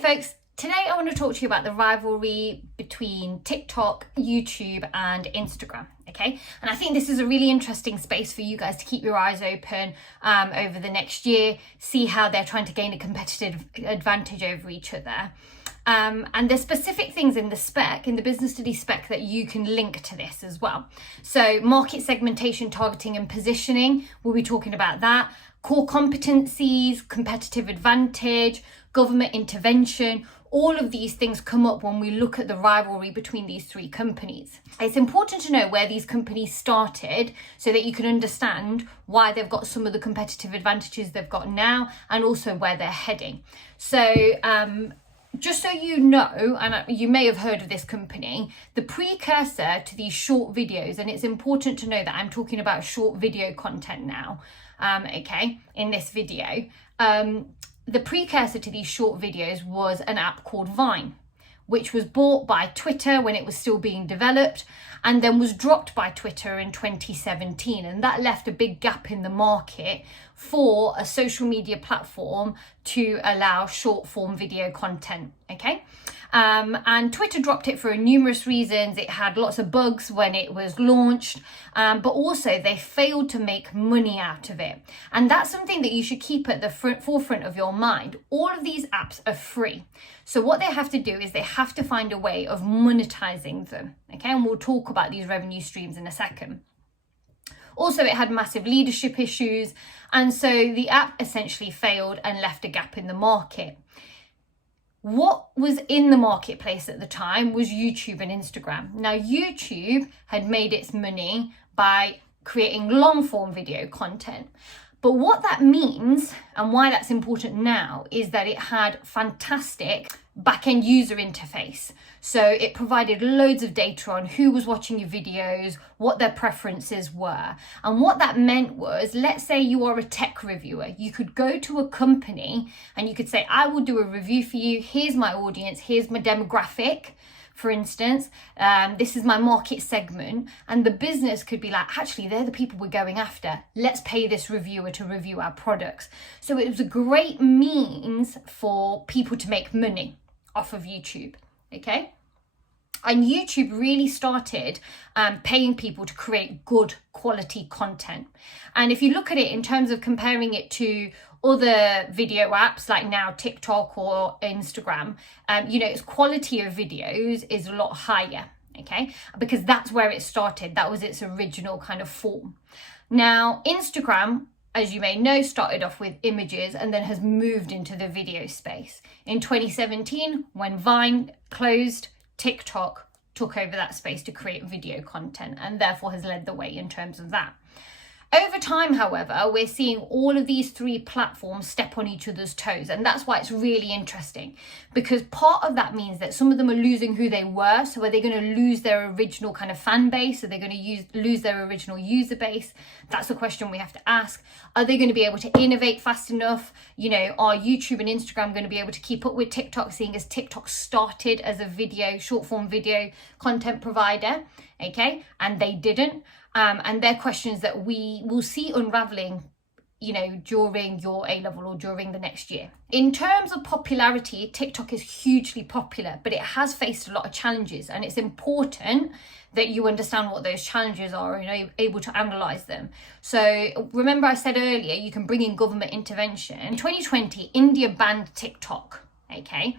Okay folks, today I want to talk to you about the rivalry between TikTok, YouTube and Instagram, okay? And I think this is a really interesting space for you guys to keep your eyes open over the next year, see how they're trying to gain a competitive advantage over each other. And there's specific things in the spec, in the business study spec, that you can link to this as well. So market segmentation, targeting and positioning, we'll be talking about that. Core competencies, competitive advantage, government intervention, all of these things come up when we look at the rivalry between these three companies. It's important to know where these companies started so that you can understand why they've got some of the competitive advantages they've got now and also where they're heading. So just so you know, and you may have heard of this company, the precursor to these short videos, and it's important to know that I'm talking about short video content now, okay, in this video. The precursor to these short videos was an app called Vine, which was bought by Twitter when it was still being developed and then was dropped by Twitter in 2017. And that left a big gap in the market for a social media platform to allow short form video content, okay? And Twitter dropped it for numerous reasons. It had lots of bugs when it was launched, but also they failed to make money out of it. And that's something that you should keep at the forefront of your mind. All of these apps are free. So what they have to do is they have to find a way of monetizing them, okay? And we'll talk about these revenue streams in a second. Also, it had massive leadership issues. And so the app essentially failed and left a gap in the market. What was in the marketplace at the time was YouTube and Instagram. Now, YouTube had made its money by creating long form video content. But what that means and why that's important now is that it had fantastic back-end user interface. So it provided loads of data on who was watching your videos, what their preferences were. And what that meant was, let's say you are a tech reviewer, you could go to a company and you could say, I will do a review for you. Here's my audience, here's my demographic. For instance, this is my market segment, and the business could be like, actually, they're the people we're going after. Let's pay this reviewer to review our products. So it was a great means for people to make money off of YouTube, okay? And YouTube really started paying people to create good quality content. And if you look at it in terms of comparing it to other video apps like now TikTok or Instagram, its quality of videos is a lot higher, okay? Because that's where it started. That was its original kind of form. Now, Instagram, as you may know, started off with images and then has moved into the video space. In 2017, when Vine closed, TikTok took over that space to create video content and therefore has led the way in terms of that. Over time, however, we're seeing all of these three platforms step on each other's toes. And that's why it's really interesting, because part of that means that some of them are losing who they were. So are they going to lose their original kind of fan base? Are they going to lose their original user base? That's the question we have to ask. Are they going to be able to innovate fast enough? Are YouTube and Instagram going to be able to keep up with TikTok, seeing as TikTok started as a video, short form video content provider, okay? And they didn't. And they're questions that we will see unraveling, during your A-level or during the next year. In terms of popularity, TikTok is hugely popular, but it has faced a lot of challenges, and it's important that you understand what those challenges are and are able to analyze them. So remember I said earlier, you can bring in government intervention. In 2020, India banned TikTok, okay?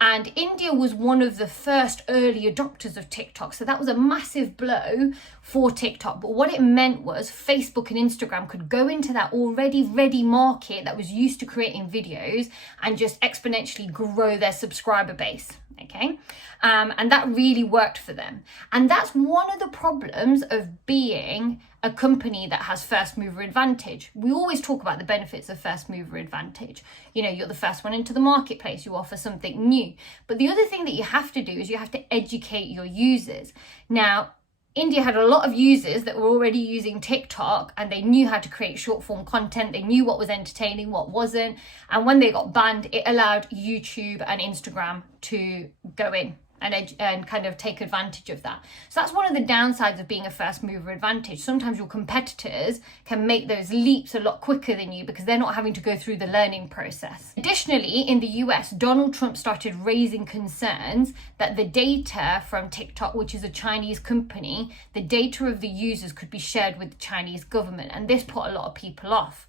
And India was one of the first early adopters of TikTok. So that was a massive blow for TikTok. But what it meant was Facebook and Instagram could go into that already ready market that was used to creating videos and just exponentially grow their subscriber base. Okay. And that really worked for them. And that's one of the problems of being a company that has first mover advantage. We always talk about the benefits of first mover advantage. You're the first one into the marketplace, you offer something new. But the other thing that you have to do is you have to educate your users. Now, India had a lot of users that were already using TikTok, and they knew how to create short form content. They knew what was entertaining, what wasn't. And when they got banned, it allowed YouTube and Instagram to go in and kind of take advantage of that. So that's one of the downsides of being a first mover advantage. Sometimes your competitors can make those leaps a lot quicker than you because they're not having to go through the learning process. Additionally, in the US, Donald Trump started raising concerns that the data from TikTok, which is a Chinese company, the data of the users could be shared with the Chinese government, and this put a lot of people off.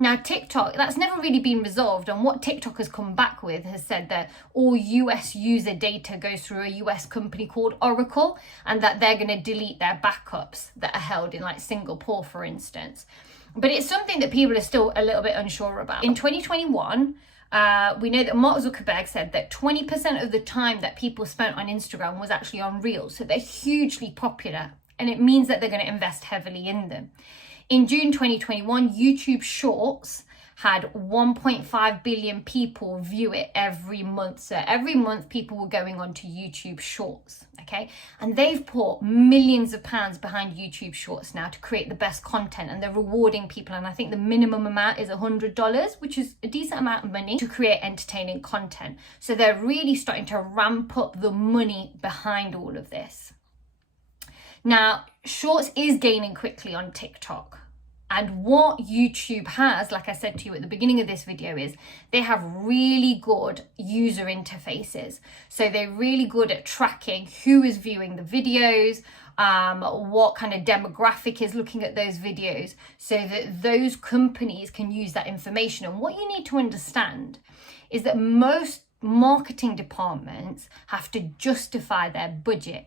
Now, TikTok, that's never really been resolved, and what TikTok has come back with has said that all US user data goes through a US company called Oracle, and that they're going to delete their backups that are held in like Singapore, for instance. But it's something that people are still a little bit unsure about. In 2021, we know that Mark Zuckerberg said that 20% of the time that people spent on Instagram was actually on Reels, so they're hugely popular, and it means that they're going to invest heavily in them. In June 2021, YouTube Shorts had 1.5 billion people view it every month. So every month people were going on to YouTube Shorts, okay? And they've put millions of pounds behind YouTube Shorts now to create the best content, and they're rewarding people. And I think the minimum amount is $100, which is a decent amount of money to create entertaining content. So they're really starting to ramp up the money behind all of this. Now, Shorts is gaining quickly on TikTok. And what YouTube has, like I said to you at the beginning of this video, is they have really good user interfaces. So they're really good at tracking who is viewing the videos, what kind of demographic is looking at those videos, so that those companies can use that information. And what you need to understand is that most marketing departments have to justify their budget.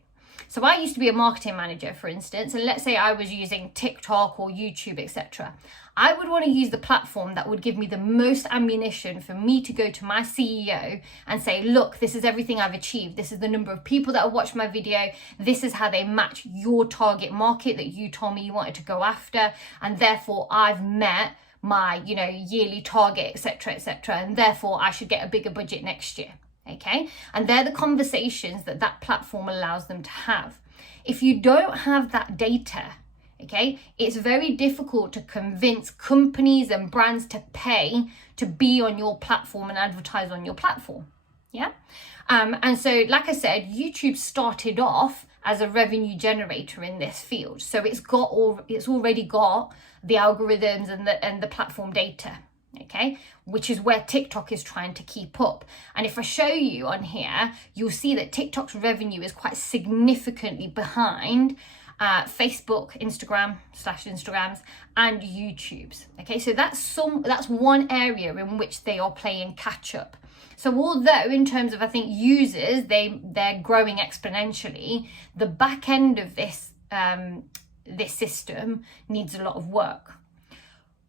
So I used to be a marketing manager, for instance, and let's say I was using TikTok or YouTube, etc. I would want to use the platform that would give me the most ammunition for me to go to my CEO and say, look, this is everything I've achieved. This is the number of people that have watched my video. This is how they match your target market that you told me you wanted to go after. And therefore I've met my, yearly target, etc., etc. And therefore I should get a bigger budget next year. Okay, and they're the conversations that that platform allows them to have. If you don't have that data, okay, it's very difficult to convince companies and brands to pay to be on your platform and advertise on your platform. Yeah, and so, like I said, YouTube started off as a revenue generator in this field, so it's already got the algorithms and the platform data. Okay, which is where TikTok is trying to keep up. And if I show you on here, you'll see that TikTok's revenue is quite significantly behind Facebook, Instagrams, and YouTube's. Okay, so that's one area in which they are playing catch up. So although in terms of, I think, users, they're growing exponentially, the back end of this system needs a lot of work.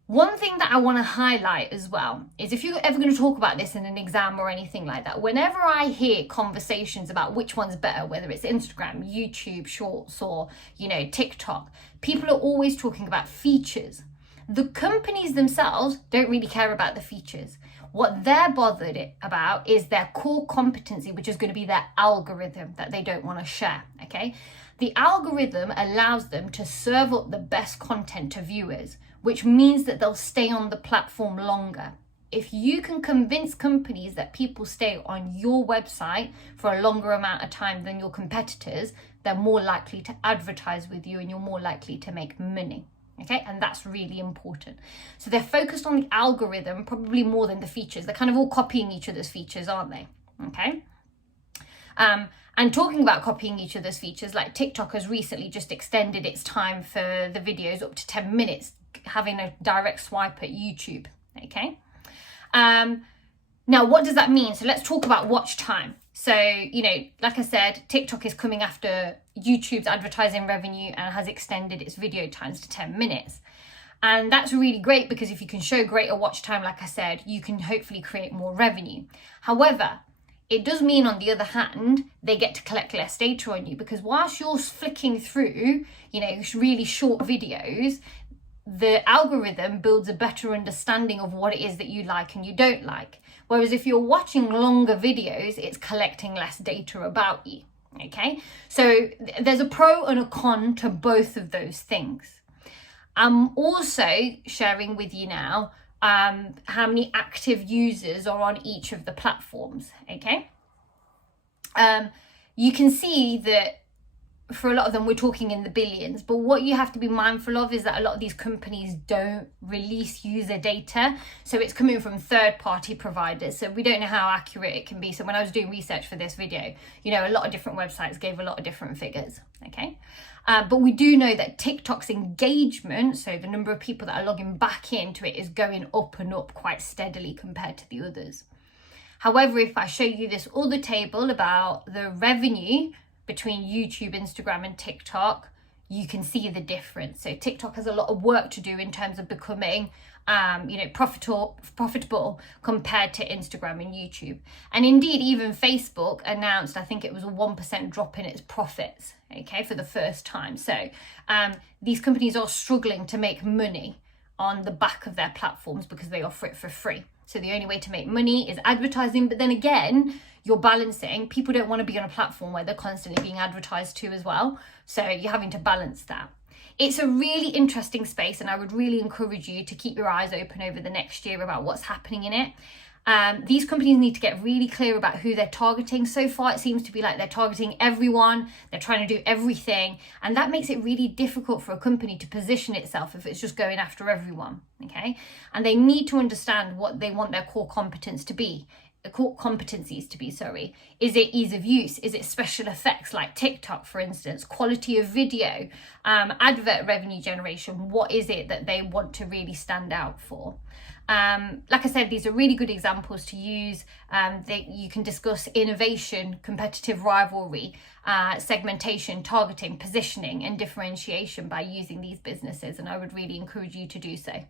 One thing that I want to highlight as well is, if you're ever going to talk about this in an exam or anything like that, whenever I hear conversations about which one's better, whether it's Instagram, YouTube Shorts, or, TikTok, people are always talking about features. The companies themselves don't really care about the features. What they're bothered about is their core competency, which is going to be their algorithm that they don't want to share, okay? The algorithm allows them to serve up the best content to viewers, which means that they'll stay on the platform longer. If you can convince companies that people stay on your website for a longer amount of time than your competitors, they're more likely to advertise with you and you're more likely to make money. Okay, and that's really important. So they're focused on the algorithm probably more than the features. They're kind of all copying each other's features, aren't they? Okay. And talking about copying each other's features, like TikTok has recently just extended its time for the videos up to 10 minutes, having a direct swipe at YouTube. Okay. Now, what does that mean? So let's talk about watch time. So, like I said, TikTok is coming after YouTube's advertising revenue and has extended its video times to 10 minutes. And that's really great because if you can show greater watch time, like I said, you can hopefully create more revenue. However, it does mean, on the other hand, they get to collect less data on you, because whilst you're flicking through, really short videos, the algorithm builds a better understanding of what it is that you like and you don't like. Whereas if you're watching longer videos, it's collecting less data about you, okay? So there's a pro and a con to both of those things. I'm also sharing with you now how many active users are on each of the platforms, okay? you can see that for a lot of them, we're talking in the billions. But what you have to be mindful of is that a lot of these companies don't release user data. So it's coming from third-party providers. So we don't know how accurate it can be. So when I was doing research for this video, you know, a lot of different websites gave a lot of different figures, okay? But we do know that TikTok's engagement, so the number of people that are logging back into it, is going up and up quite steadily compared to the others. However, if I show you this other table about the revenue between YouTube, Instagram and TikTok, you can see the difference. So TikTok has a lot of work to do in terms of becoming profitable compared to Instagram and YouTube. And indeed, even Facebook announced, I think it was a 1% drop in its profits, okay, for the first time. So these companies are struggling to make money on the back of their platforms because they offer it for free. So the only way to make money is advertising. But then again, you're balancing. People don't want to be on a platform where they're constantly being advertised to as well. So you're having to balance that. It's a really interesting space, and I would really encourage you to keep your eyes open over the next year about what's happening in it. These companies need to get really clear about who they're targeting. So far, it seems to be like they're targeting everyone. They're trying to do everything. And that makes it really difficult for a company to position itself if it's just going after everyone, okay? And they need to understand what they want their core competence to be. Core competencies to be, sorry. Is it ease of use? Is it special effects like TikTok, for instance? Quality of video, advert revenue generation? What is it that they want to really stand out for? Like I said, these are really good examples to use. You can discuss innovation, competitive rivalry, segmentation, targeting, positioning, and differentiation by using these businesses. And I would really encourage you to do so.